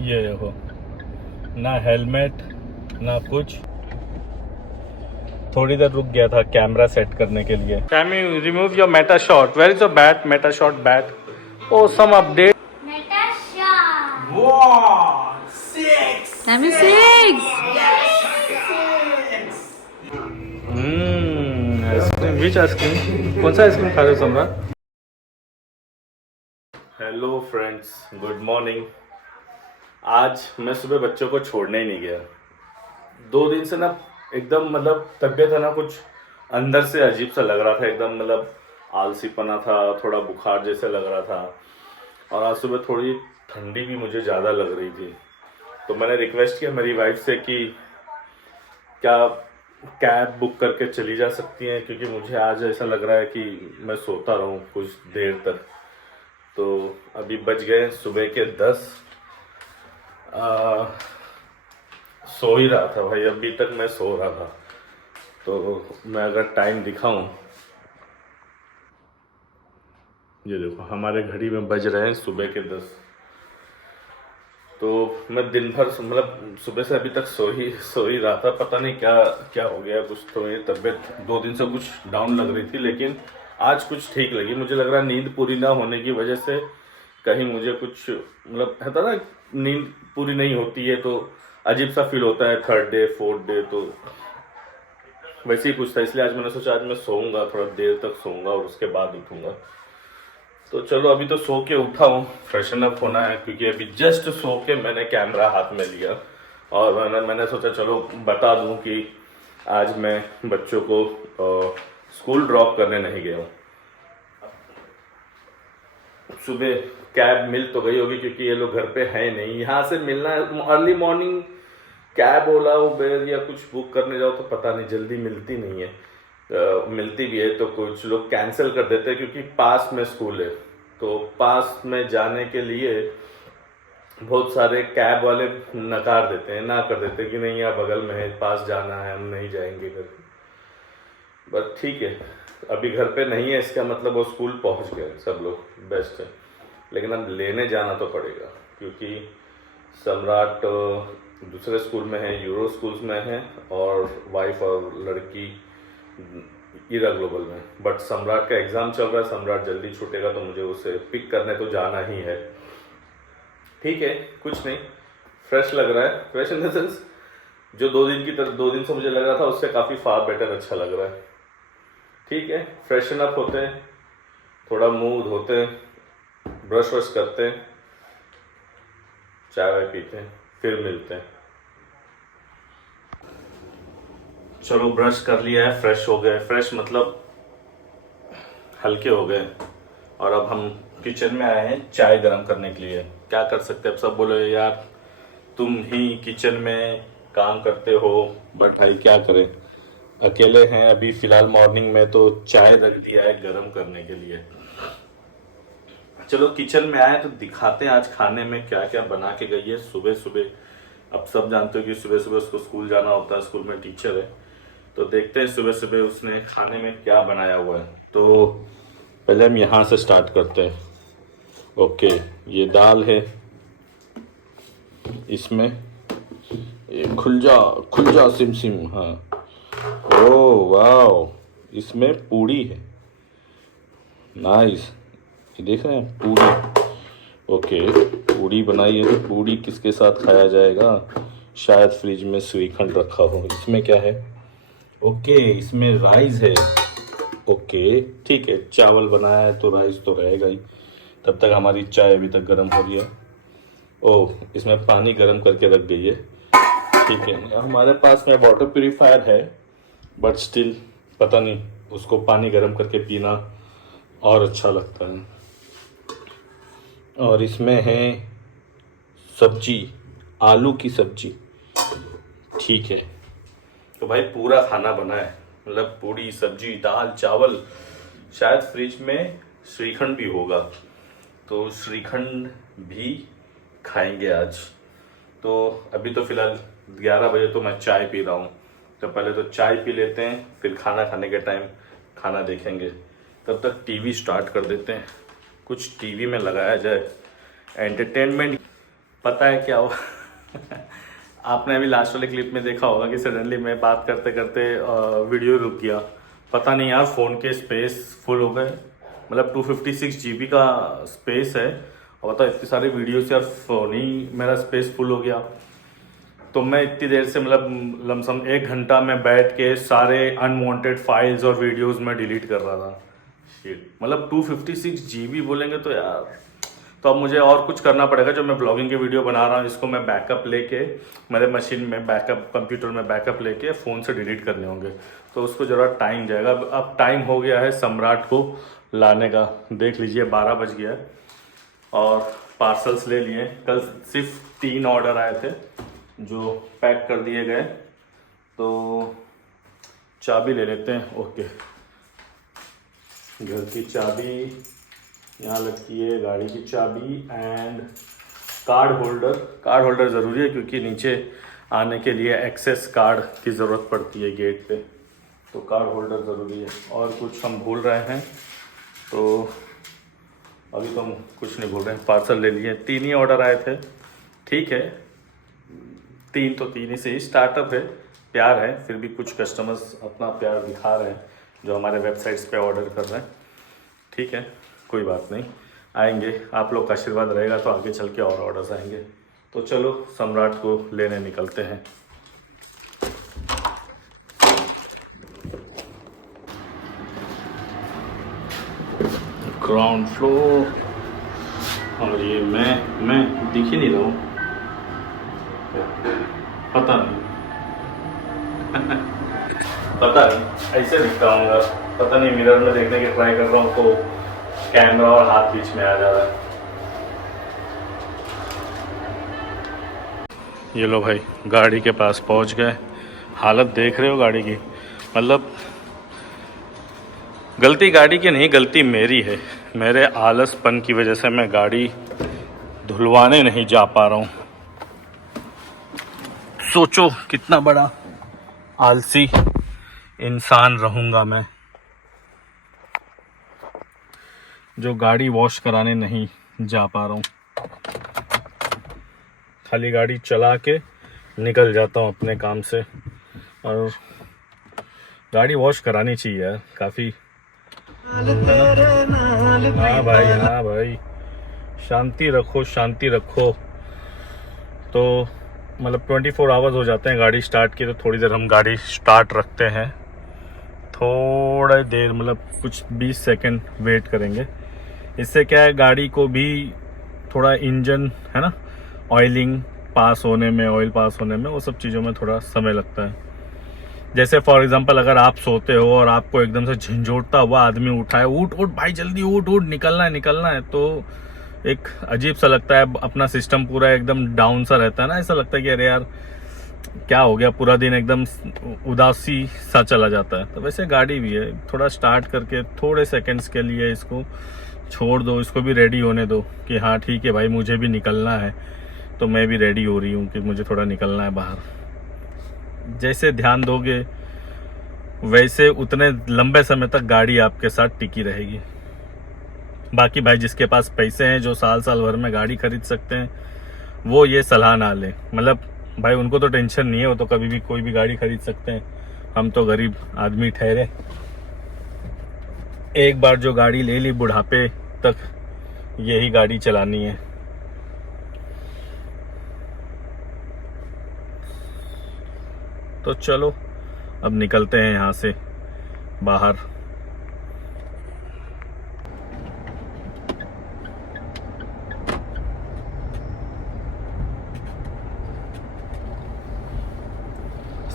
ये देखो, ना हेलमेट ना कुछ। थोड़ी देर रुक गया था कैमरा सेट करने के लिए। Can you remove your meta shot? Where is your bat? Meta shot bat. Oh some update. Natasha. Wow, six. Number six. Ice cream, which ice cream? कौन सा आइसक्रीम खा रहे हो Samrat? Hello friends, good morning. आज मैं सुबह बच्चों को छोड़ने ही नहीं गया। 2 दिन से ना एकदम मतलब तबीयत है ना कुछ अंदर से अजीब सा लग रहा था, एकदम मतलब आलसीपना था, थोड़ा बुखार जैसे लग रहा था। और आज सुबह थोड़ी ठंडी भी मुझे ज़्यादा लग रही थी, तो मैंने रिक्वेस्ट किया मेरी वाइफ से कि क्या कैब बुक करके चली जा सकती हैं, क्योंकि मुझे आज ऐसा लग रहा है कि मैं सोता रहूं कुछ देर तक। तो अभी बज गए सुबह के 10। सो ही रहा था भाई, अभी तक मैं सो रहा था। तो मैं अगर टाइम दिखाऊं, ये देखो हमारे घड़ी में बज रहे हैं सुबह के 10। तो मैं दिन भर मतलब सुबह से अभी तक सो ही रहा था। पता नहीं क्या क्या हो गया, कुछ तो मेरी तबीयत 2 दिन से कुछ डाउन लग रही थी, लेकिन आज कुछ ठीक लगी। मुझे लग रहा है नींद पूरी ना होने की वजह से कहीं मुझे कुछ मतलब है था ना, नींद पूरी नहीं होती है तो अजीब सा फील होता है 3rd डे 4th डे। तो वैसे ही कुछ था, इसलिए आज मैंने सोचा आज मैं सोऊंगा, थोड़ा देर तक सोऊंगा और उसके बाद उठूंगा। तो चलो अभी तो सो के उठा हूँ, फ्रेशन अप होना है, क्योंकि अभी जस्ट सो के मैंने कैमरा हाथ में लिया और मैंने सोचा चलो बता दूं कि आज मैं बच्चों को स्कूल ड्रॉप करने नहीं गया हूँ। सुबह कैब मिल तो गई होगी, क्योंकि ये लोग घर पे हैं नहीं। यहाँ से मिलना अर्ली मॉर्निंग कैब, ओला, उबेर या कुछ बुक करने जाओ तो पता नहीं जल्दी मिलती नहीं है। मिलती भी है तो कुछ लोग कैंसिल कर देते हैं, क्योंकि पास में स्कूल है। तो पास में जाने के लिए बहुत सारे कैब वाले नकार देते हैं, ना कर देते हैं कि नहीं, यहाँ बगल में है, पास जाना है, हम नहीं जाएंगे करके। बस ठीक है, अभी घर पे नहीं है, इसका मतलब वो स्कूल पहुंच गए सब लोग, बेस्ट है। लेकिन अब लेने जाना तो पड़ेगा, क्योंकि सम्राट दूसरे स्कूल में है, यूरो स्कूल्स में है, और वाइफ और लड़की ईरा ग्लोबल में। बट सम्राट का एग्ज़ाम चल रहा है, सम्राट जल्दी छूटेगा तो मुझे उसे पिक करने तो जाना ही है। ठीक है, कुछ नहीं, फ्रेश लग रहा है। फ्रेश इन द सेंस जो 2 दिन से मुझे लग रहा था उससे काफ़ी फार बेटर अच्छा लग रहा है। ठीक है, फ्रेशन अप होते हैं, थोड़ा मुंह धोते हैं, ब्रश वश करते हैं, चाय वाय पीते हैं, फिर मिलते हैं। चलो ब्रश कर लिया है, फ्रेश हो गए, फ्रेश मतलब हल्के हो गए, और अब हम किचन में आए हैं चाय गर्म करने के लिए। क्या कर सकते हैं, अब सब बोले यार तुम ही किचन में काम करते हो, बट भाई क्या करें, अकेले हैं अभी फिलहाल। मॉर्निंग में तो चाय रख दिया है गर्म करने के लिए। चलो किचन में आए तो दिखाते हैं आज खाने में क्या क्या बना के गई है सुबह सुबह। अब सब जानते हो कि सुबह सुबह उसको स्कूल जाना होता है, स्कूल में टीचर है, तो देखते हैं सुबह सुबह उसने खाने में क्या बनाया हुआ है। तो पहले हम यहाँ से स्टार्ट करते हैं। ओके, ये दाल है, इसमें ये खुल जा सिम सिम, हाँ। ओ वाह, इसमें पूड़ी है, नाइस। ये देख रहे हैं पूड़ी, ओके। पूड़ी बनाई है, तो पूड़ी किसके साथ खाया जाएगा? शायद फ्रिज में श्रीखंड रखा हो। इसमें क्या है? ओके, इसमें राइस है। ओके ठीक है, चावल बनाया है तो राइस तो रहेगा ही। तब तक हमारी चाय अभी तक गर्म हो रही है। ओह, इसमें पानी गर्म करके रख गई है। ठीक है, हमारे पास में वाटर प्यूरिफायर है, बट स्टिल पता नहीं, उसको पानी गर्म करके पीना और अच्छा लगता है। और इसमें है सब्जी, आलू की सब्जी। ठीक है, तो भाई पूरा खाना बना है, मतलब पूरी सब्जी दाल चावल। शायद फ्रिज में श्रीखंड भी होगा, तो श्रीखंड भी खाएंगे आज। तो अभी तो फिलहाल 11 बजे तो मैं चाय पी रहा हूँ, तो पहले तो चाय पी लेते हैं, फिर खाना खाने के टाइम खाना देखेंगे। तब तक टीवी स्टार्ट कर देते हैं, कुछ टीवी में लगाया जाए एंटरटेनमेंट। पता है क्या हुआ? आपने अभी लास्ट वाले क्लिप में देखा होगा कि सडनली मैं बात करते करते वीडियो रुक गया। पता नहीं यार, फ़ोन के स्पेस फुल हो गए। मतलब 256 GB का स्पेस है और बताओ इतनी सारी वीडियो से यार फ़ोन ही मेरा स्पेस फुल हो गया। तो मैं इतनी देर से मतलब लमसम 1 घंटा में बैठ के सारे अनवांटेड फाइल्स और वीडियोस में डिलीट कर रहा था। शिट, मतलब 256 GB बोलेंगे तो यार, तो अब मुझे और कुछ करना पड़ेगा। जो मैं ब्लॉगिंग के वीडियो बना रहा हूँ इसको मैं बैकअप लेके मेरे मशीन में बैकअप, कंप्यूटर में बैकअप लेके फ़ोन से डिलीट करने होंगे, तो उसको ज़रा टाइम जाएगा। अब टाइम हो गया है सम्राट को लाने का। देख लीजिए 12 बज गया है और पार्सल्स ले लिए। कल सिर्फ 3 ऑर्डर आए थे जो पैक कर दिए गए। तो चाबी ले लेते हैं। ओके, घर की चाबी यहाँ लगती है, गाड़ी की चाबी and card holder. Card holder ज़रूरी है क्योंकि नीचे आने के लिए एक्सेस कार्ड की ज़रूरत पड़ती है गेट पे, तो कार्ड होल्डर ज़रूरी है। और कुछ हम भूल रहे हैं तो अभी तो हम कुछ नहीं भूल रहे हैं। पार्सल ले लिए, 3 ही ऑर्डर आए थे। ठीक है, 3 तो 3 ही से ही स्टार्टअप है, प्यार है। फिर भी कुछ कस्टमर्स अपना प्यार दिखा रहे हैं जो हमारे वेबसाइट्स पे ऑर्डर कर रहे हैं। ठीक है, कोई बात नहीं, आएंगे। आप लोग का आशीर्वाद रहेगा तो आगे चल के और ऑर्डर्स आएंगे। तो चलो सम्राट को लेने निकलते हैं। ग्राउंड फ्लोर, और ये मैं दिख ही नहीं रहा हूँ, पता नहीं पता नहीं, ऐसे दिखता हूँ। पता नहीं, मिरर में देखने की ट्राई कर रहा हूँ तो कैमरा और हाथ बीच में आ जा रहा है। ये लो भाई, गाड़ी के पास पहुँच गए। हालत देख रहे हो गाड़ी की, मतलब गलती गाड़ी की नहीं, गलती मेरी है। मेरे आलसपन की वजह से मैं गाड़ी धुलवाने नहीं जा पा रहा हूँ। सोचो कितना बड़ा आलसी इंसान रहूँगा मैं जो गाड़ी वॉश कराने नहीं जा पा रहा हूँ। खाली गाड़ी चला के निकल जाता हूँ अपने काम से, और गाड़ी वॉश करानी चाहिए यार, काफ़ी। हाँ भाई, हाँ भाई, शांति रखो, शांति रखो। तो मतलब 24 आवर्स हो जाते हैं गाड़ी स्टार्ट की, तो थोड़ी देर हम गाड़ी स्टार्ट रखते हैं। थोड़ा देर, मतलब कुछ 20 सेकंड वेट करेंगे। इससे क्या है, गाड़ी को भी थोड़ा इंजन है ना, ऑयलिंग पास होने में, ऑयल पास होने में, वो सब चीज़ों में थोड़ा समय लगता है। जैसे फॉर एग्जांपल अगर आप सोते हो और आपको एकदम से झंझोड़ता हुआ आदमी उठाए, उठ उठ भाई जल्दी उठ उठ, निकलना है निकलना है, तो एक अजीब सा लगता है। अपना सिस्टम पूरा एकदम डाउन सा रहता है ना, ऐसा लगता है कि अरे यार क्या हो गया, पूरा दिन एकदम उदासी सा चला जाता है। तो वैसे गाड़ी भी है, थोड़ा स्टार्ट करके थोड़े सेकंड्स के लिए इसको छोड़ दो, इसको भी रेडी होने दो कि हाँ ठीक है भाई, मुझे भी निकलना है, तो मैं भी रेडी हो रही हूँ कि मुझे थोड़ा निकलना है बाहर। जैसे ध्यान दोगे वैसे उतने लंबे समय तक गाड़ी आपके साथ टिकी रहेगी। बाकी भाई जिसके पास पैसे हैं, जो साल साल भर में गाड़ी खरीद सकते हैं, वो ये सलाह ना लें। मतलब भाई उनको तो टेंशन नहीं है, वो तो कभी भी कोई भी गाड़ी खरीद सकते हैं। हम तो गरीब आदमी ठहरे, एक बार जो गाड़ी ले ली बुढ़ापे तक यही गाड़ी चलानी है। तो चलो अब निकलते हैं यहाँ से बाहर।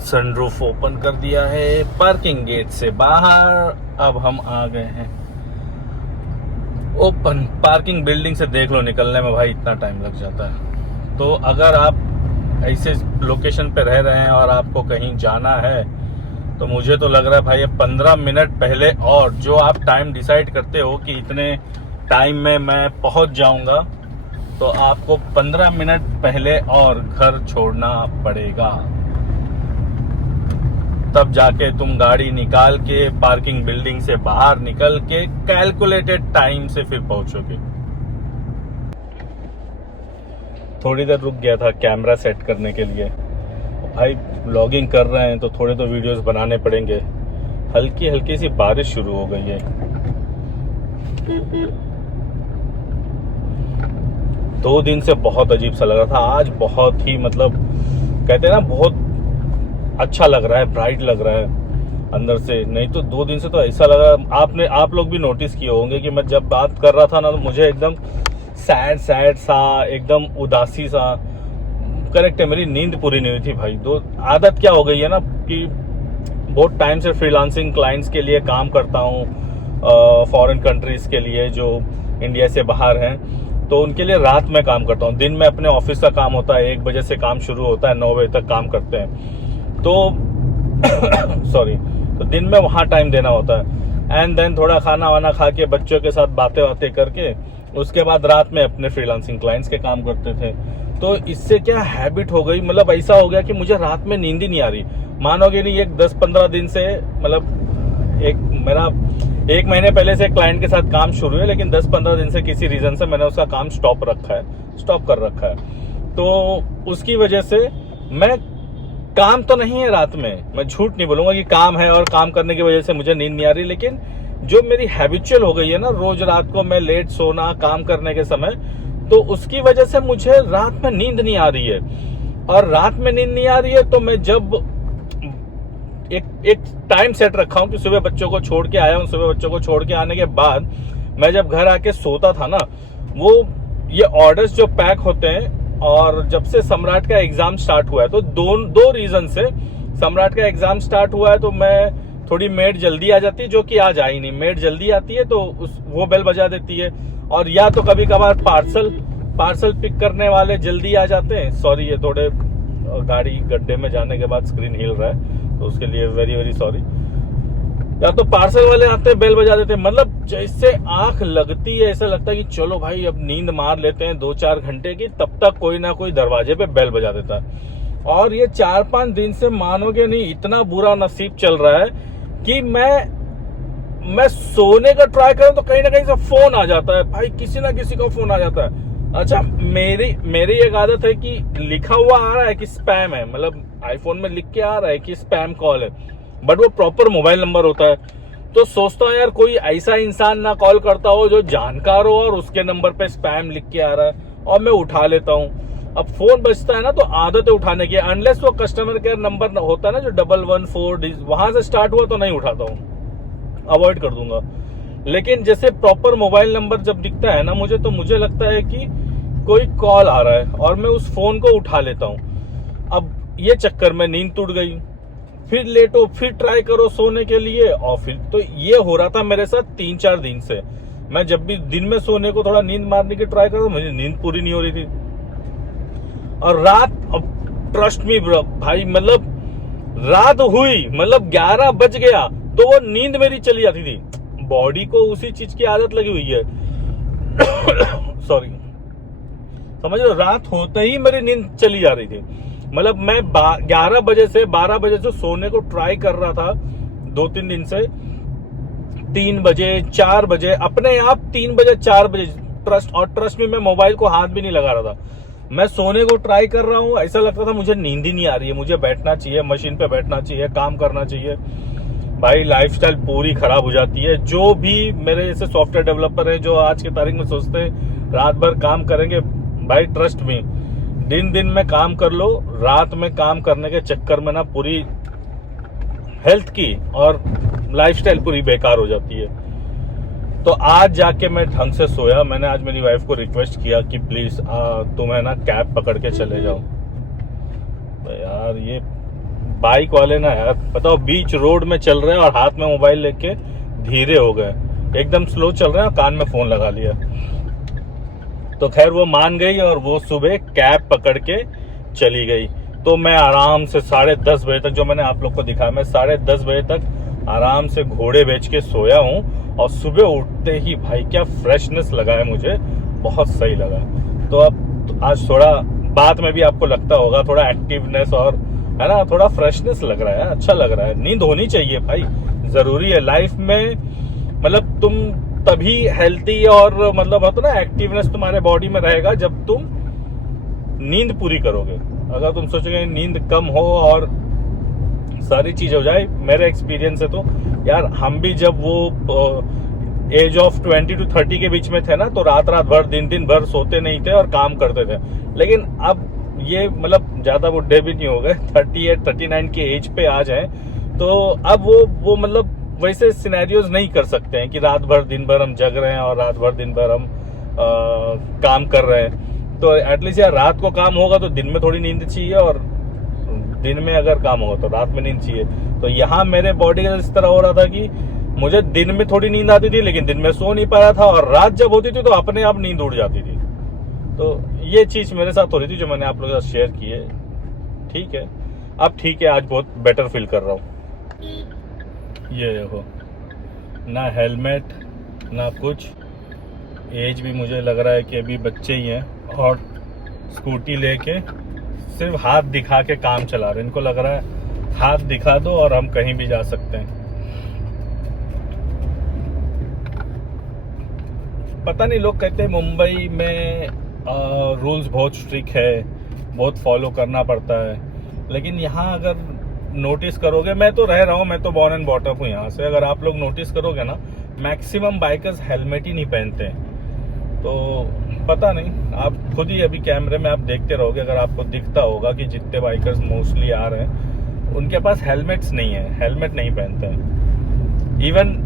सनरूफ ओपन कर दिया है, पार्किंग गेट से बाहर अब हम आ गए हैं। ओपन पार्किंग बिल्डिंग से देख लो, निकलने में भाई इतना टाइम लग जाता है। तो अगर आप ऐसे लोकेशन पे रह रहे हैं और आपको कहीं जाना है, तो मुझे तो लग रहा है भाई अब 15 मिनट पहले, और जो आप टाइम डिसाइड करते हो कि इतने टाइम में मैं पहुंच जाऊंगा, तो आपको 15 मिनट पहले और घर छोड़ना पड़ेगा। तब जाके तुम गाड़ी निकाल के पार्किंग बिल्डिंग से बाहर निकल के कैलकुलेटेड टाइम से फिर पहुंचोगे। थोड़ी देर रुक गया था कैमरा सेट करने के लिए। भाई व्लॉगिंग कर रहे हैं तो थोड़े तो वीडियोस बनाने पड़ेंगे। हल्की हल्की सी बारिश शुरू हो गई है। 2 दिन से बहुत अजीब सा लग रहा था, आज बहुत ही मतलब कहते हैं ना बहुत अच्छा लग रहा है, ब्राइट लग रहा है अंदर से। नहीं तो 2 दिन से तो ऐसा लगा, आप लोग भी नोटिस किए होंगे कि मैं जब बात कर रहा था ना तो मुझे एकदम सैड सा, एकदम उदासी सा। करेक्ट है, मेरी नींद पूरी नहीं हुई थी भाई। आदत क्या हो गई है ना कि बहुत टाइम से फ्रीलांसिंग क्लाइंट्स के लिए काम करता हूँ, फॉरेन कंट्रीज के लिए जो इंडिया से बाहर हैं, तो उनके लिए रात में काम करता हूँ। दिन में अपने ऑफिस का काम होता है, 1 बजे से काम शुरू होता है, 9 बजे तक काम करते हैं। तो सॉरी, तो दिन में वहाँ टाइम देना होता है। एंड देन थोड़ा खाना वाना खा के बच्चों के साथ बातें करके उसके बाद रात में अपने फ्रीलांसिंग क्लाइंट्स के काम करते थे। तो इससे क्या हैबिट हो गई, मतलब ऐसा हो गया कि मुझे रात में नींद ही नहीं आ रही। मानोगे नहीं, एक 10-15 दिन से, मतलब मेरा 1 महीने पहले से क्लाइंट के साथ काम शुरू है, लेकिन 10-15 दिन से किसी रीजन से मैंने उसका काम स्टॉप कर रखा है। तो उसकी वजह से मैं, काम तो नहीं है रात में, मैं झूठ नहीं बोलूंगा कि काम है और काम करने की वजह से मुझे नींद नहीं आ रही, लेकिन जो मेरी हैबिचुअल हो गई है ना, रोज रात को मैं लेट सोना काम करने के समय, तो उसकी वजह से मुझे रात में नींद नहीं आ रही है। और रात में नींद नहीं आ रही है तो मैं जब एक टाइम सेट रखा हूं कि सुबह बच्चों को छोड़ के आया हूं, सुबह बच्चों को छोड़ के आने के बाद मैं जब घर आके सोता था ना, वो ये ऑर्डर्स जो पैक होते हैं, और जब से सम्राट का एग्जाम स्टार्ट हुआ है तो दो रीजन से सम्राट का एग्जाम स्टार्ट हुआ है, तो मैं थोड़ी मेड जल्दी आ जाती है, जो कि आज आई नहीं। मेड जल्दी आती है तो वो बेल बजा देती है, और या तो कभी कभार पार्सल पिक करने वाले जल्दी आ जाते हैं। सॉरी, ये थोड़े गाड़ी गड्ढे में जाने के बाद स्क्रीन हिल रहा है, तो उसके लिए वेरी वेरी सॉरी। या तो पार्सल वाले आते हैं, बेल बजा देते हैं, मतलब जैसे आंख लगती है ऐसा लगता है कि चलो भाई अब नींद मार लेते हैं 2-4 घंटे की, तब तक कोई ना कोई दरवाजे पे बेल बजा देता है। और ये 4-5 दिन से मानोगे नहीं, इतना बुरा नसीब चल रहा है कि मैं सोने का ट्राई करूं तो कहीं ना कहीं से फोन आ जाता है भाई, किसी ना किसी का फोन आ जाता है। अच्छा, मेरी एक आदत है कि लिखा हुआ आ रहा है कि स्पैम है, मतलब आईफोन में लिख के आ रहा है कि स्पैम कॉल है, बट वो प्रॉपर मोबाइल नंबर होता है। तो सोचता हूँ यार कोई ऐसा इंसान ना कॉल करता हो जो जानकार हो और उसके नंबर पे स्पैम लिख के आ रहा है, और मैं उठा लेता हूँ। अब फोन बजता है ना तो आदत है उठाने की, अनलेस वो कस्टमर केयर नंबर होता है ना जो 114 वहां से स्टार्ट हुआ तो नहीं उठाता हूँ, अवॉइड कर दूंगा। लेकिन जैसे प्रॉपर मोबाइल नंबर जब दिखता है ना मुझे, तो मुझे लगता है कि कोई कॉल आ रहा है और मैं उस फोन को उठा लेता हूँ। अब ये चक्कर में नींद टूट गई, फिर लेटो, फिर ट्राई करो सोने के लिए, और फिर तो ये हो रहा था मेरे साथ 3-4 दिन से। मैं जब भी दिन में सोने को थोड़ा नींद मारने की ट्राई करता, मुझे नींद पूरी नहीं हो रही थी। और रात, अब ट्रस्ट मी भाई, मतलब रात हुई, मतलब 11 बज गया तो वो नींद मेरी चली जाती थी। बॉडी को उसी चीज की आदत लगी हुई है सॉरी, समझ लो, रात होते ही मेरी नींद चली जा रही थी। मतलब मैं 11 बजे से 12 बजे से सोने को ट्राई कर रहा था 2-3 दिन से, 3 बजे 4 बजे, अपने आप 3 बजे 4 बजे, ट्रस्ट में मैं मोबाइल को हाथ भी नहीं लगा रहा था। मैं सोने को ट्राई कर रहा हूँ, ऐसा लगता था मुझे नींद ही नहीं आ रही है, मुझे बैठना चाहिए, मशीन पे बैठना चाहिए, काम करना चाहिए। भाई लाइफस्टाइल पूरी खराब हो जाती है। जो भी मेरे जैसे सॉफ्टवेयर डेवलपर है जो आज की तारीख में सोचते हैं रात भर काम करेंगे, भाई ट्रस्ट मी, दिन में काम कर लो, रात में काम करने के चक्कर में ना पूरी हेल्थ की और लाइफस्टाइल पूरी बेकार हो जाती है। तो आज जाके मैं ढंग से सोया। मैंने आज मेरी वाइफ को रिक्वेस्ट किया कि प्लीज तुम है ना कैब पकड़ के चले जाओ। तो यार ये बाइक वाले ना यार, बताओ बीच रोड में चल रहे हैं और हाथ में मोबाइल लेके धीरे हो गए, एकदम स्लो चल रहे हैं और कान में फोन लगा लिया। तो खैर वो मान गई और वो सुबह कैब पकड़ के चली गई। तो मैं आराम से 10:30 बजे तक, जो मैंने आप लोग को दिखाया, मैं 10:30 बजे तक आराम से घोड़े बेच के सोया हूँ। और सुबह उठते ही भाई क्या फ्रेशनेस लगा है मुझे, बहुत सही लगा। तो अब आज थोड़ा बात में भी आपको लगता होगा थोड़ा एक्टिवनेस और है ना, थोड़ा फ्रेशनेस लग रहा है, अच्छा लग रहा है। नींद होनी चाहिए भाई, जरूरी है लाइफ में। मतलब तुम तभी हेल्थी और मतलब होता ना एक्टिवनेस तुम्हारे बॉडी में रहेगा जब तुम नींद पूरी करोगे। अगर तुम सोचोगे नींद कम हो और सारी चीज हो जाए, मेरे एक्सपीरियंस से तो यार हम भी जब वो एज ऑफ 20 to 30 के बीच में थे ना, तो रात भर दिन भर सोते नहीं थे और काम करते थे। लेकिन अब ये मतलब ज्यादा बुढ़े भी नहीं हो गए, 38 39 की एज पे आ जाए तो अब वो मतलब वैसे सिनेरियोज नहीं कर सकते हैं कि रात भर दिन भर हम जग रहे हैं और रात भर दिन भर हम काम कर रहे हैं। तो एटलीस्ट यार रात को काम होगा तो दिन में थोड़ी नींद चाहिए, और दिन में अगर काम होगा तो रात में नींद चाहिए। तो यहाँ मेरे बॉडी का इस तरह हो रहा था कि मुझे दिन में थोड़ी नींद आती थी, लेकिन दिन में सो नहीं पाया था, और रात जब होती थी तो अपने आप नींद उड़ जाती थी। तो ये चीज मेरे साथ हो रही थी जो मैंने आप लोगों के साथ शेयर की है। ठीक है, अब ठीक है, आज बहुत बेटर फील कर रहा हूँ। ये देखो, ना हेलमेट ना कुछ, एज भी मुझे लग रहा है कि अभी बच्चे ही हैं, और स्कूटी लेके सिर्फ हाथ दिखा के काम चला रहे हैं। इनको लग रहा है हाथ दिखा दो और हम कहीं भी जा सकते हैं। पता नहीं, लोग कहते हैं मुंबई में रूल्स बहुत स्ट्रिक्ट है, बहुत फॉलो करना पड़ता है, लेकिन यहाँ अगर नोटिस करोगे, मैं तो रह रहा हूँ, मैं तो बॉर्न एंड बॉट अप हूँ यहाँ से, अगर आप लोग नोटिस करोगे ना, मैक्सिमम बाइकर्स हेलमेट ही नहीं पहनते हैं। तो पता नहीं, आप खुद ही अभी कैमरे में आप देखते रहोगे, अगर आपको दिखता होगा कि जितने बाइकर्स मोस्टली आ रहे हैं उनके पास हेलमेट्स नहीं है, हेलमेट नहीं पहनते हैं। इवन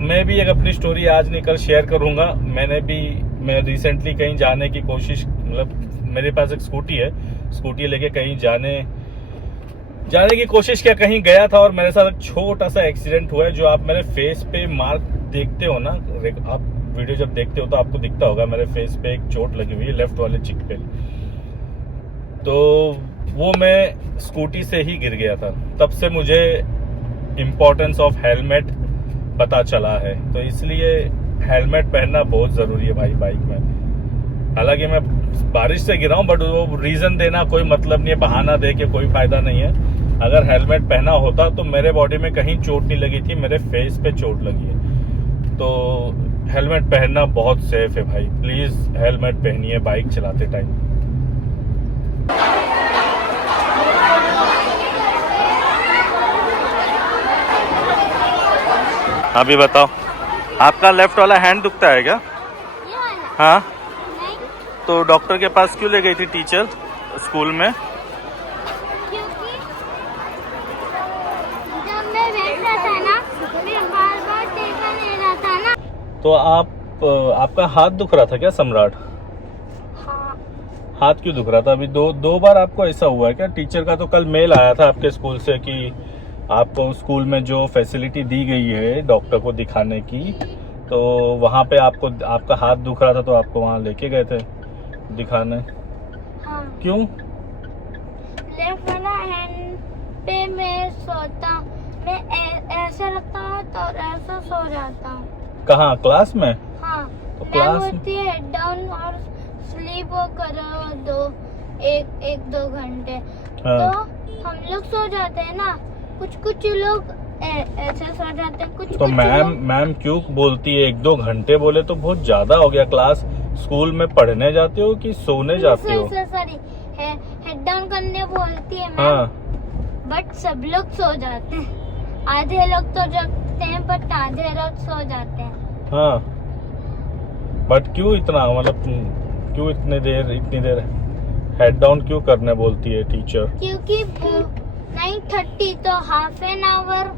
मैं भी एक अपनी स्टोरी आज नहीं कल शेयर करूंगा। मैं रिसेंटली कहीं जाने की कोशिश, मतलब मेरे पास एक स्कूटी है, स्कूटी लेके कहीं जाने की कोशिश किया, कहीं गया था, और मेरे साथ एक छोटा सा एक्सीडेंट हुआ है। जो आप मेरे फेस पे मार्क देखते हो ना, आप वीडियो जब देखते हो तो आपको दिखता होगा मेरे फेस पे एक चोट लगी हुई है लेफ्ट वाले चिक पे। तो वो मैं स्कूटी से ही गिर गया था, तब से मुझे इम्पोर्टेंस ऑफ हेलमेट पता चला है। तो इसलिए हेलमेट पहनना बहुत जरूरी है भाई बाइक में। हालांकि मैं बारिश से गिरा हूं, बट वो रीजन देना कोई मतलब नहीं है, बहाना दे के कोई फायदा नहीं है। अगर हेलमेट पहना होता तो मेरे बॉडी में कहीं चोट नहीं लगी थी, मेरे फेस पे चोट लगी है। तो हेलमेट पहनना बहुत सेफ है भाई, प्लीज हेलमेट पहनिए बाइक चलाते टाइम। अभी बताओ, आपका लेफ्ट वाला हैंड दुखता है क्या? हाँ, तो डॉक्टर के पास क्यों ले गई थी टीचर स्कूल में? क्योंकि जब मैं बैठ रहा था ना, मैं बार टेका ले रहा था ना। तो आपका हाथ दुख रहा था क्या सम्राट? हाँ। हाथ क्यों दुख रहा था? अभी दो बार आपको ऐसा हुआ है क्या? टीचर का तो कल मेल आया था आपके स्कूल से कि आपको स्कूल में जो फैसिलिटी दी गई है डॉक्टर को दिखाने की, तो वहाँ पे आपका हाथ दुख रहा था तो आपको वहाँ लेके गए थे दिखाने। हाँ। क्यों? लेफ्ट वाला हैंड पे मैं सोता, मैं ऐसे रखता हूँ तो ऐसा सो जाता हूँ। कहाँ, क्लास में? हाँ, तो मैम क्लास होती है हेड डाउन और स्लीप वो करो एक दो घंटे। हाँ। तो हम लोग सो जाते हैं ना, कुछ लोग ऐसे सो जाते हैं, कुछ तो मैम क्यों बोलती है 1-2 घंटे? बोले तो बहुत ज्यादा हो गया। क्लास स्कूल में पढ़ने जाते हो कि सोने जाते हो? सॉरी, हेड डाउन करने बोलती है मैम। हाँ। बट सब लोग सो जाते हैं, आधे लोग तो जगते हैं बट आधे लोग सो जाते हैं। हाँ, बट क्यों इतना, मतलब क्यों इतनी देर हेड डाउन क्यों करने बोलती है टीचर? क्योंकि 9:30 तो हाफ एन आवर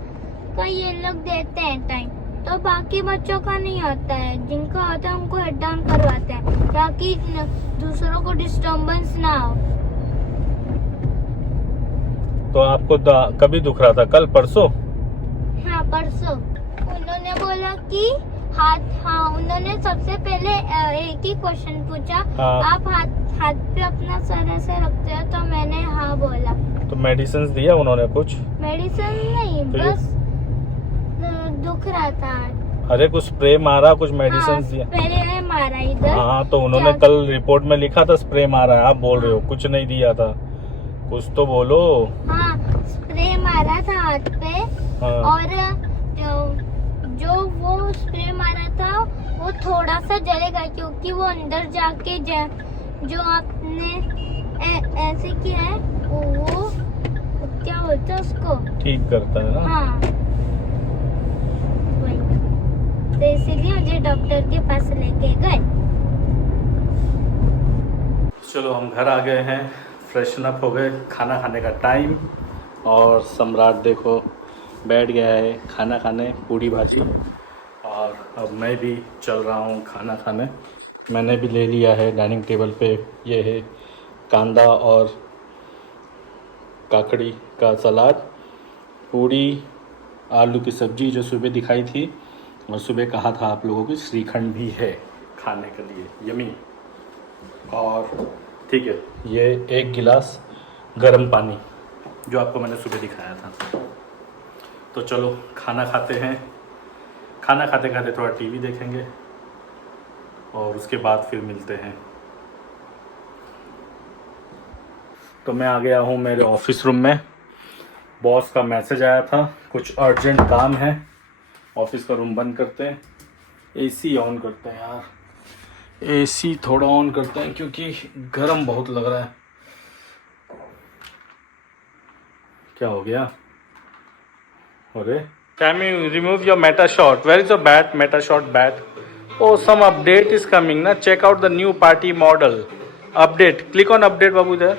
का ये लोग देते हैं टाइम, तो बाकी बच्चों का नहीं होता है, जिनका होता है उनको हेड डाउन करवाते हैं ताकि दूसरों को डिस्टर्बेंस ना हो। तो आपको कभी दुख रहा था? कल परसों? हाँ, परसों। उन्होंने बोला कि उन्होंने सबसे पहले एक ही क्वेश्चन पूछा, हाँ। आप हाथ पे अपना सर ऐसे रखते हो? तो मैंने हाँ बोला। तो मेडिसिन दिया उन्होंने कुछ? मेडिसिन नहीं, तो बस दुख रहा था। अरे कुछ स्प्रे मारा, कुछ मेडिसिन हाँ, दिया? पहले मारा इधर। हाँ, तो उन्होंने कल रिपोर्ट में लिखा था स्प्रे मारा है, आप बोल रहे हो कुछ नहीं दिया था? कुछ तो बोलो। हाँ, स्प्रे मारा था हाथ पे। हाँ। और जो वो स्प्रे मारा था वो थोड़ा सा जलेगा, क्योंकि वो अंदर जाके जो आपने ऐसे किया है वो क्या बोलते हैं उसको, ठीक करता है ना। हाँ वही, तो इसीलिए मुझे डॉक्टर के पास लेके गए। चलो हम घर आ गए हैं, फ्रेशन अप हो गए, खाना खाने का टाइम। और सम्राट देखो बैठ गया है खाना खाने, पूड़ी भाजी। और अब मैं भी चल रहा हूँ खाना खाने। मैंने भी ले लिया है डाइनिंग टेबल पे, ये है कांदा और काकड़ी का सलाद, पूड़ी, आलू की सब्ज़ी जो सुबह दिखाई थी, और सुबह कहा था आप लोगों को श्रीखंड भी है खाने के लिए, यमी। और ठीक है, ये 1 गिलास गर्म पानी जो आपको मैंने सुबह दिखाया था। तो चलो खाना खाते हैं, खाना खाते खाते थोड़ा टीवी देखेंगे और उसके बाद फिर मिलते हैं। तो मैं आ गया हूँ मेरे ऑफिस रूम में। बॉस का मैसेज आया था, कुछ अर्जेंट काम है। ऑफिस का रूम बंद करते हैं, एसी ऑन करते हैं यार, एसी थोड़ा ऑन करते हैं क्योंकि गर्म बहुत लग रहा है। क्या हो गया? अरे can you remove your meta shot? Where is your bat? Meta shot bat. Oh, some update is coming na, check out the new party model update. Click on update बाबू इधर।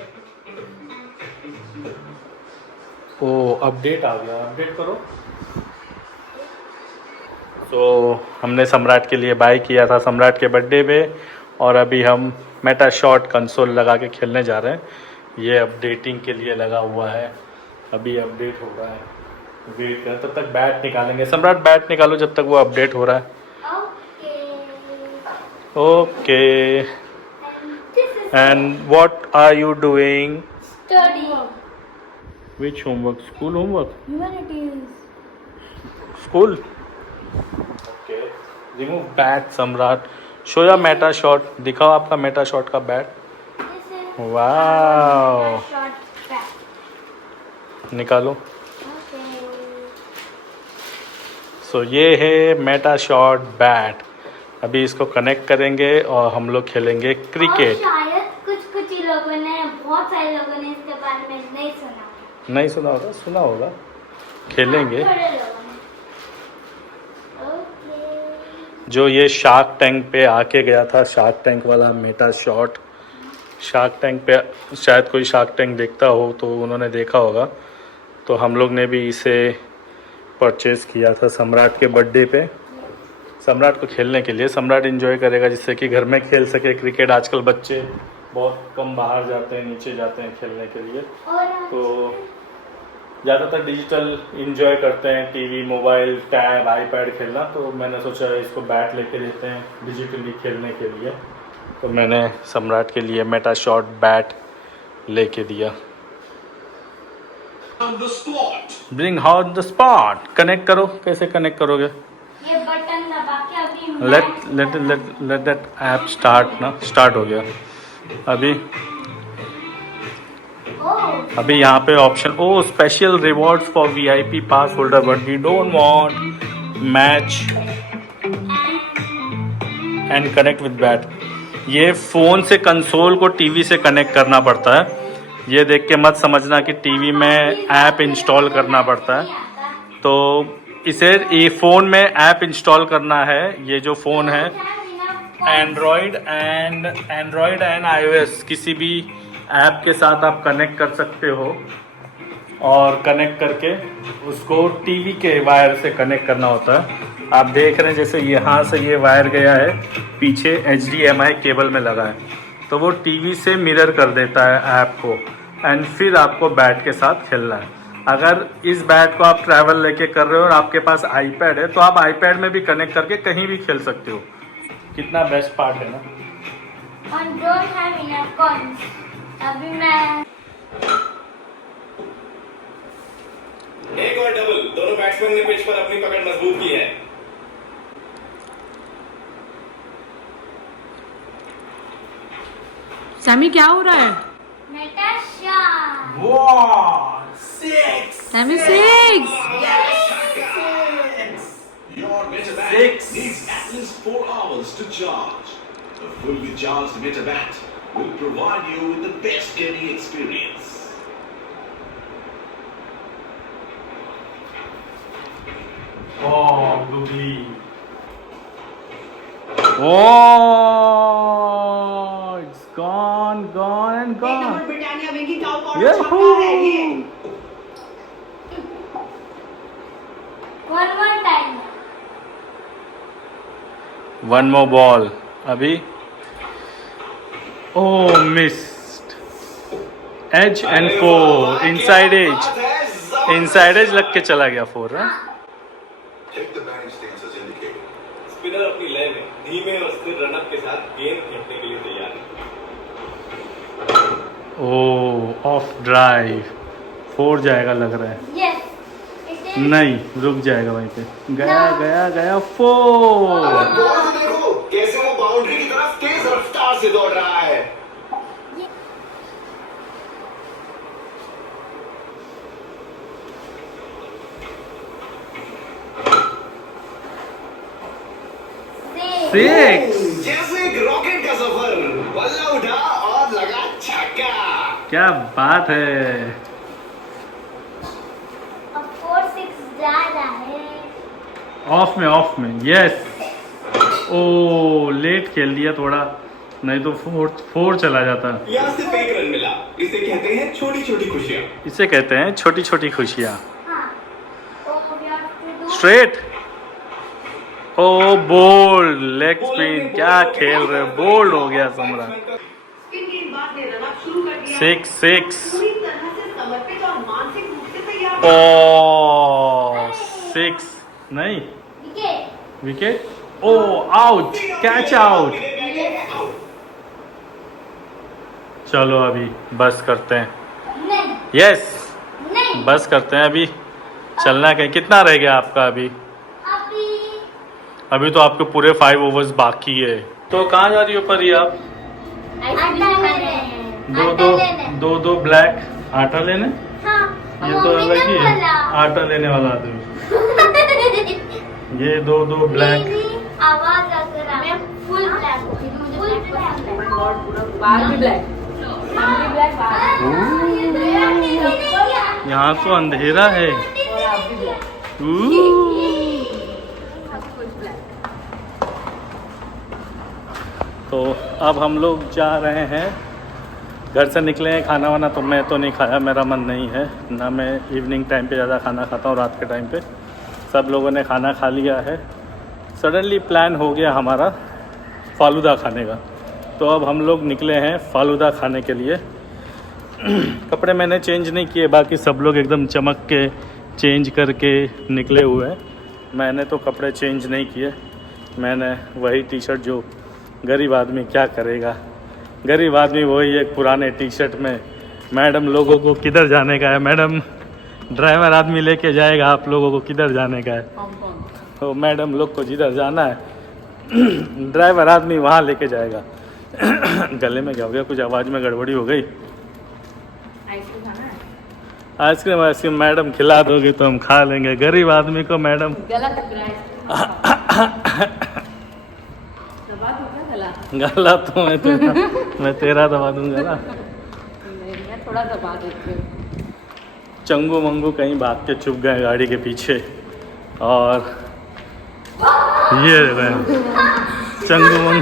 ओ अपडेट आ गया, अपडेट करो। तो हमने सम्राट के लिए bye किया था सम्राट के बर्थडे पे, और अभी हम मेटा शॉट कंसोल लगा के खेलने जा रहे हैं। ये अपडेटिंग के लिए लगा हुआ है, अभी अपडेट हो रहा है, वेट कर, तब तक बैट निकालेंगे। सम्राट बैट निकालो जब तक वो अपडेट हो रहा है। Okay. And what are you doing? Study. Which homework? School homework? Humanities. School. Okay, remove bat Samrat, show your meta shot, दिखाओ आपका मेटा शॉट का बैट। वाओ, निकालो। सो ये है मेटा शॉट बैट। अभी इसको कनेक्ट करेंगे और हम लोग खेलेंगे क्रिकेट। शायद कुछ ही लोगों ने, बहुत सारे लोगों ने इसके बारे में नहीं सुना। नहीं सुना होगा, सुना होगा, खेलेंगे। थोड़े लोगों ने। जो ये शार्क टैंक पे आके गया था, शार्क टैंक वाला मेटा शॉट, शार्क टैंक पे शायद कोई शार्क टैंक देखता हो तो उन्होंने देखा होगा। तो हम लोग ने भी इसे परचेज़ किया था सम्राट के बर्थडे पे, सम्राट को खेलने के लिए। सम्राट एंजॉय करेगा, जिससे कि घर में खेल सके क्रिकेट। आजकल बच्चे बहुत कम बाहर जाते हैं, नीचे जाते हैं खेलने के लिए, तो ज़्यादातर डिजिटल एंजॉय करते हैं, टीवी, मोबाइल, टैब, आईपैड खेलना। तो मैंने सोचा इसको बैट लेके देते हैं डिजिटली खेलने के लिए। तो मैंने सम्राट के लिए मेटा शॉट बैट लेके दिया। Bring on the spot. Connect करो, कैसे कनेक्ट करोगे? ये बटन दबा के अभी लेट दैट ऐप स्टार्ट ना। स्टार्ट हो गया अभी यहाँ पे option, oh special rewards for VIP pass holder, but we don't want match and connect with bat. ये फ़ोन से कंसोल को टीवी से कनेक्ट करना पड़ता है। ये देख के मत समझना कि टीवी में ऐप इंस्टॉल करना पड़ता है। तो इसे ये फ़ोन में ऐप इंस्टॉल करना है। ये जो फ़ोन है एंड्रॉयड एंड आईओएस, किसी भी ऐप के साथ आप कनेक्ट कर सकते हो, और कनेक्ट करके उसको टीवी के वायर से कनेक्ट करना होता है। आप देख रहे हैं जैसे यहाँ से ये वायर गया है, पीछे HDMI केबल में लगा है, तो वो टीवी से मिरर कर देता है ऐप को, एंड फिर आपको बैट के साथ खेलना है। अगर इस बैट को आप ट्रैवल लेके कर रहे हो और आपके पास आईपैड है, तो आप आईपैड में भी कनेक्ट करके कहीं भी खेल सकते हो। कितना बेस्ट पार्ट है ना। don't have enough coins. अभी मैं एक और डबल, दोनों बैट्समैन ने पिच पर अपनी पकड़ मजबूत की है। सैमी क्या हो रहा है? Meta shot. Wow, 6. Sammy 6। Your MetaBat needs at least 4 hours to charge. A fully charged MetaBat will provide you with the best gaming experience. And gone Britannia Maggi टाउ पाउडर छक्का है ये। One more time. One more ball अभी oh missed edge and four inside edge लग के चला गया four हाँ Check the batting stance as indicated. Spinner अपनी लय में धीमे और स्थिर रनअप के साथ गेंद फेंकने के लिए तैयार है। ओ ऑफ ड्राइव फोर जाएगा लग रहा है Yes. It is. नहीं रुक जाएगा वहीं पे गया गया गया फोर गौर से देखो कैसे वो बाउंड्री की तरफ तेज रफ्तार से दौड़ रहा है। Six. 6 जैसे एक रॉकेट का सफर बल्ला उठा और लगा छक्का। क्या बात है अब 4-6 जा रहा है. ऑफ में यस ओ लेट खेल दिया थोड़ा नहीं तो फोर चला जाता यहाँ सिर्फ एक रन मिला, इसे कहते हैं छोटी छोटी खुशियाँ। इसे कहते हैं छोटी छोटी खुशियाँ हाँ. So we have to do. Straight oh bold leg spin क्या खेल रहे बोल्ड हो गया सम्राट स्पिन गेंदबाज ने रन अप शुरू कर दिया। 6 पूरी तरह से समर्पित और मानसिक रूप से तैयार। ओ 6 नहीं Wicket. विकेट ओ आउट कैच आउट चलो अभी बस करते हैं नहीं. यस नहीं. बस करते हैं अभी चलना कहीं कितना रह गया आपका अभी अभी. अभी तो आपके पूरे 5 ओवर्स बाकी है तो कहाँ जा रही हो परी आप आटा लेने. दो ब्लैक आटा लेने हाँ. ये तो अलग ही है आटा लेने वाला आदमी ये दो ब्लैक मेरी आवाज अगर मैं फुल ब्लैक फुल ब्लैक. बाल भी ब्लैक यहाँ तो अंधेरा है तो अब हम लोग जा रहे हैं घर से निकले हैं खाना वाना तो मैं तो नहीं खाया मेरा मन नहीं है ना मैं इवनिंग टाइम पे ज़्यादा खाना खाता हूँ रात के टाइम पे सब लोगों ने खाना खा लिया है सडनली प्लान हो गया हमारा फालूदा खाने का तो अब हम लोग निकले हैं फालूदा खाने के लिए कपड़े मैंने चेंज नहीं किए बाकी सब लोग एकदम चमक के चेंज करके निकले हुए हैं मैंने तो कपड़े चेंज नहीं किए मैंने वही टी शर्ट जो गरीब आदमी क्या करेगा गरीब आदमी वही एक पुराने टी शर्ट में मैडम लोगों को किधर जाने का है मैडम ड्राइवर आदमी लेके जाएगा आप लोगों को किधर जाने का है तो मैडम लोग को जिधर जाना है ड्राइवर आदमी वहाँ लेके जाएगा गले में क्या हो गया कुछ आवाज़ में गड़बड़ी हो गई आइसक्रीम मैडम खिला दोगे तो हम खा लेंगे गरीब आदमी को मैडम गला तो मैं तेरा दबा दूंगा ना मैं थोड़ा दबा देती हूँ चंगू मंगू कहीं भाग के छुप गए गाड़ी के पीछे और ये चंगू मंगू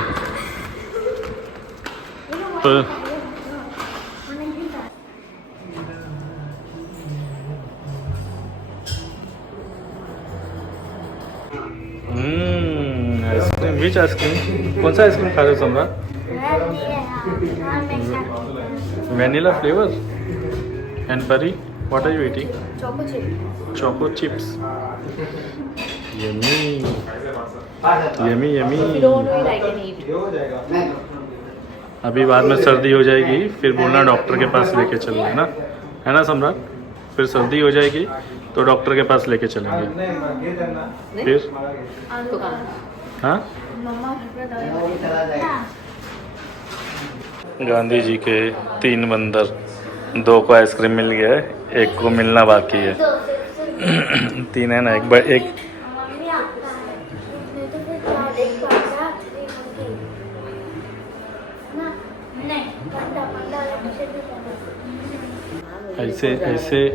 तो आइसक्रीम विच आइसक्रीम कौन सा आइसक्रीम खा रहे हो Samrat vanilla flavour and Pari what are you eating choco chips yummy अभी बाद में सर्दी हो जाएगी फिर बोलना डॉक्टर के पास लेके चलना है ना सम्राट फिर सर्दी हो जाएगी तो डॉक्टर के पास लेके चलेंगे फिर हाँ गांधी जी के 3 बंदर 2 को आइसक्रीम मिल गया है 1 को मिलना बाकी है 3 है ना एक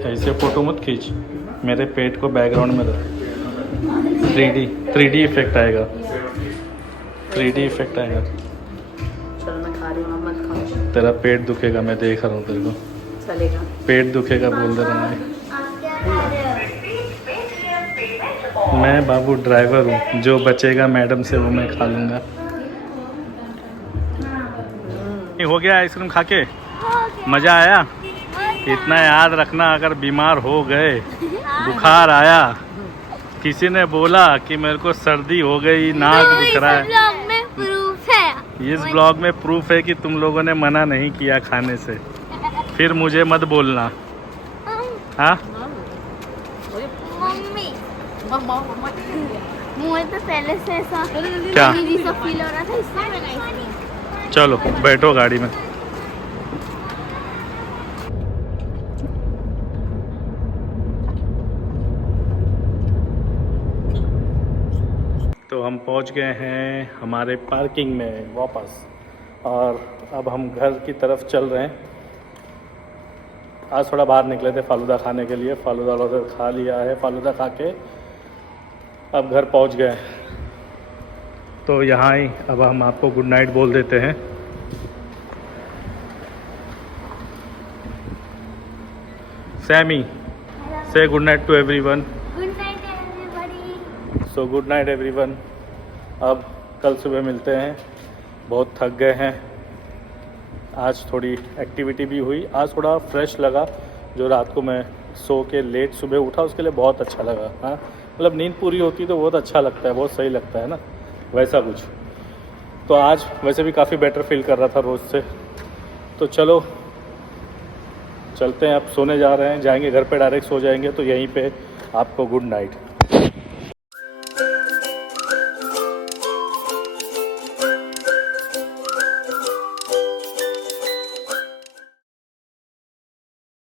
ऐसे फोटो मत खींच मेरे पेट को बैकग्राउंड में रख 3D इफेक्ट आएगा 3D इफेक्ट आएगा चल मैं खा रही हूँ मत खाओ तेरा पेट दुखेगा, मैं देख रहा हूँ तेरे को। चलेगा। पेट दुखेगा बोल दे रहा हूँ आप क्या खा रहे हो? मैं बाबू ड्राइवर हूँ, जो बचेगा मैडम से वो मैं खा लूँगा। हो गया आइसक्रीम खा के? मज़ा आया? इतना याद रखना, अगर बीमार हो गए, बुखार आया, किसी ने बोला कि मेरे को सर्दी हो गई, नाक दुख रहा है, ब्लॉग में प्रूफ है। इस ब्लॉग में प्रूफ है कि तुम लोगों ने मना नहीं किया खाने से। फिर मुझे मत बोलना। हाँ मम्मी मुझे तो पहले से ऐसा क्या? सा फील हो रहा था, इसलिए मैंने आइसक्रीम। चलो बैठो गाड़ी में। तो हम पहुंच गए हैं हमारे पार्किंग में वापस, और अब हम घर की तरफ चल रहे हैं। आज थोड़ा बाहर निकले थे फालूदा खाने के लिए, फालूदा खा लिया है, फालूदा खा के अब घर पहुंच गए। तो यहाँ ही अब हम आपको गुड नाइट बोल देते हैं। Sammy, say good night to everyone. Good night everybody. So good night everyone. अब कल सुबह मिलते हैं। बहुत थक गए हैं, आज थोड़ी एक्टिविटी भी हुई, आज थोड़ा फ्रेश लगा। जो रात को मैं सो के लेट सुबह उठा, उसके लिए बहुत अच्छा लगा। हाँ मतलब नींद पूरी होती तो बहुत अच्छा लगता है, बहुत सही लगता है ना, वैसा कुछ। तो आज वैसे भी काफ़ी बेटर फील कर रहा था रोज़ से। तो चलो चलते हैं, अब सोने जा रहे हैं, जाएंगे घर पे, डायरेक्ट सो जाएंगे। तो यहीं पे आपको गुड नाइट।